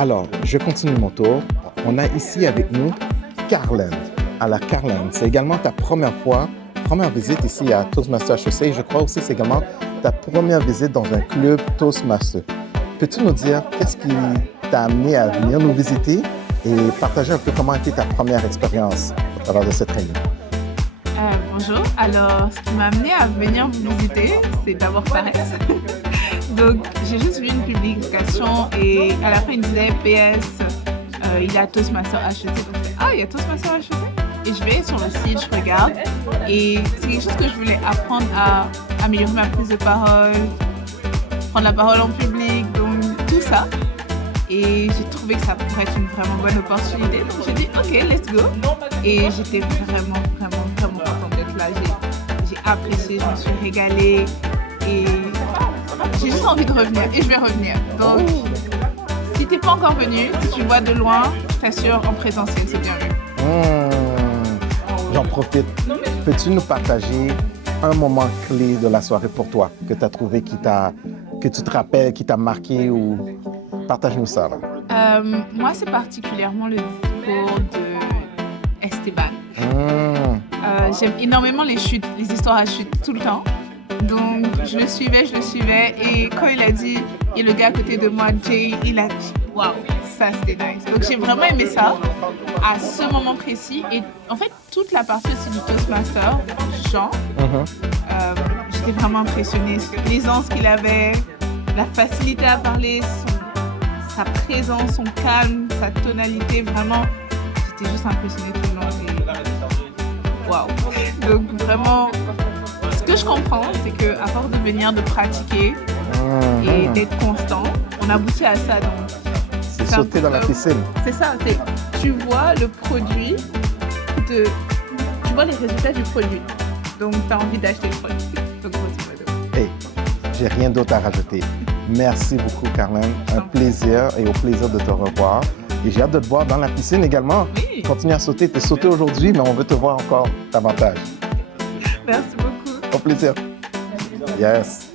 Alors, je continue mon tour. On a ici avec nous Carlène. Alors, Carlène, c'est également ta première visite ici à Toastmasters HEC. Je crois aussi que c'est également ta première visite dans un club Toastmasters. Peux-tu nous dire qu'est-ce qui t'a amené à venir nous visiter et partager un peu comment a été ta première expérience au travers de cette réunion? Bonjour, alors ce qui m'a amené à venir vous visiter, c'est d'abord paresse. Donc j'ai juste vu une publication et à la fin il disait PS, il y a Toastmasters HEC. Donc je fais, ah, il y a Toastmasters HEC? Et je vais sur le site, je regarde et c'est quelque chose que je voulais apprendre à améliorer ma prise de parole, prendre la parole en public, donc tout ça. Et j'ai trouvé que ça pourrait être une vraiment bonne opportunité. Donc j'ai dit, ok, let's go. Et j'étais vraiment contente d'être là. J'ai apprécié, je me suis régalée. Et j'ai juste envie de revenir. Et je vais revenir. Donc, si t'es pas encore venu, si tu vois de loin, je t'assure, en présentiel, c'est bien mieux. J'en profite. Peux-tu nous partager un moment clé de la soirée pour toi que tu as trouvé, que tu te rappelles, qui t'a marqué ou... Partage-nous ça. Moi, c'est particulièrement le discours de Esteban. J'aime énormément les chutes, les histoires à chute tout le temps. Donc, je le suivais. Et quand il a dit, et le gars à côté de moi, Jay, il a dit, waouh, ça c'était nice. Donc, j'ai vraiment aimé ça à ce moment précis. Et en fait, toute la partie aussi du Toastmaster, Jean, j'étais vraiment impressionnée. L'aisance qu'il avait, la facilité à parler, sa présence, son calme, sa tonalité, vraiment, j'étais juste impressionnée tout le long. Waouh! Donc vraiment, ce que je comprends, c'est qu'à force de venir, de pratiquer et d'être constant, on aboutit à ça. C'est sauter dans la piscine. C'est ça, tu vois le produit, tu vois les résultats du produit. Donc tu as envie d'acheter le produit. Donc, hey, j'ai rien d'autre à rajouter. Merci beaucoup, Carlène. Un plaisir et au plaisir de te revoir. Et j'ai hâte de te voir dans la piscine également. Oui. Continue à sauter. Tu es sauté aujourd'hui, mais on veut te voir encore davantage. Merci beaucoup. Au plaisir. Yes.